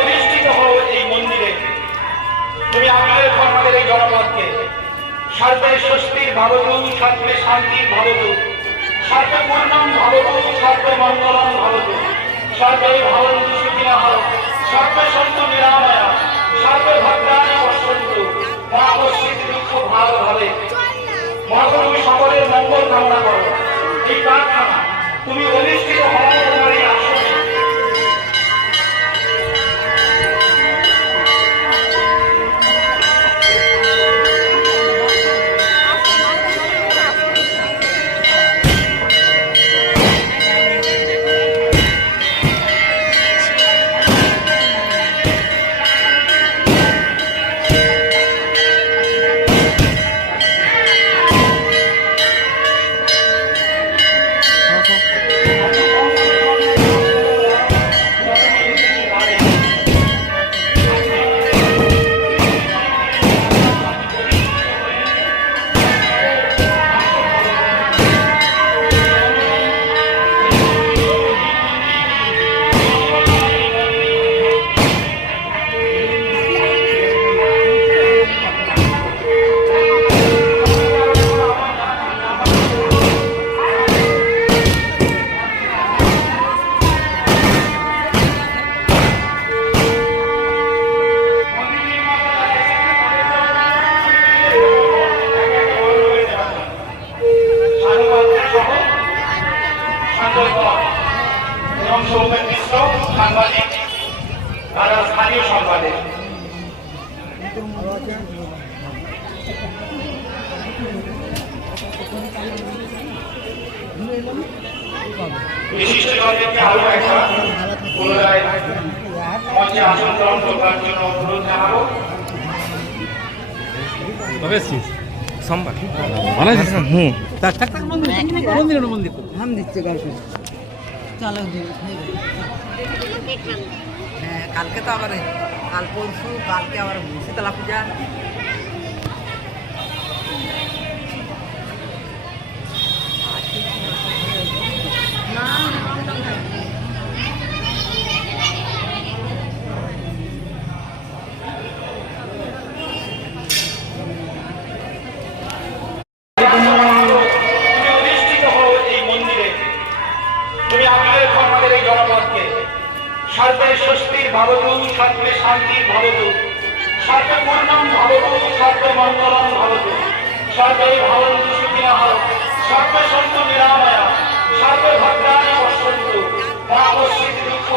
অধিষ্ঠিত হও এই মন্দিরে। তুমি আবির্ভাব করো আমাদের এই জনপদকে। সর্বে স্বস্তির ভবতু, সর্বে শান্তির ভবতু, সর্বে পূর্ণম ভবতু, সর্বে মঙ্গলম ভবতু, সর্বে ভবন্তু সুখিনঃ, সর্বে সন্তু নিরাময়া, সর্বে ভদ্রাণি পশ্যন্তু, মা কশ্চিৎ দুঃখ ভাগ হবে। মহাপ্রভু সকলের মঙ্গল কামনা করো। এই প্রার্থনা তুমি অধিষ্ঠিত হও তোমার এই আসনে। সাংবাদিক তারা স্থানীয় সাংবাদিক বিশিষ্ট জনদেরকে আরো একটা পুনরায় মঞ্চে আসন গ্রহণ করার জন্য অনুরোধ জানাবো। কালকে তো আবার কাল পরশু কালকে আবার শীতলা পূজা। সর্বে স্বস্তির ভবতু, সর্বে শান্তির ভবতু, সর্বে পূর্ণম ভবতু, সর্বে মঙ্গলম ভবতু, সর্বে ভবন্তু সুখিনঃ, সর্বে সন্তু নিরাময়া, সর্বে ভদ্রাণি পশ্যন্তু, মা কশ্চিৎ দুঃখ